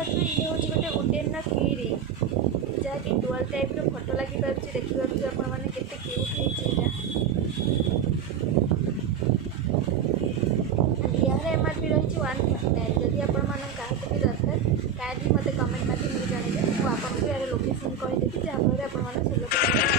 देखिपे ये हूँ गोटे वुडेन कीड़ी जहाँकि डुअल टाइप फोटो लगी पार्टी देखिए आपण मैंने केते क्यूट है यार एमआरपी रही 149 जदि आपण क्या भी दरकार काइंडली मत कमेंट माध्यम जानवे मुझे आपको यार लोकेशन कहीदेवी जहाँफल आप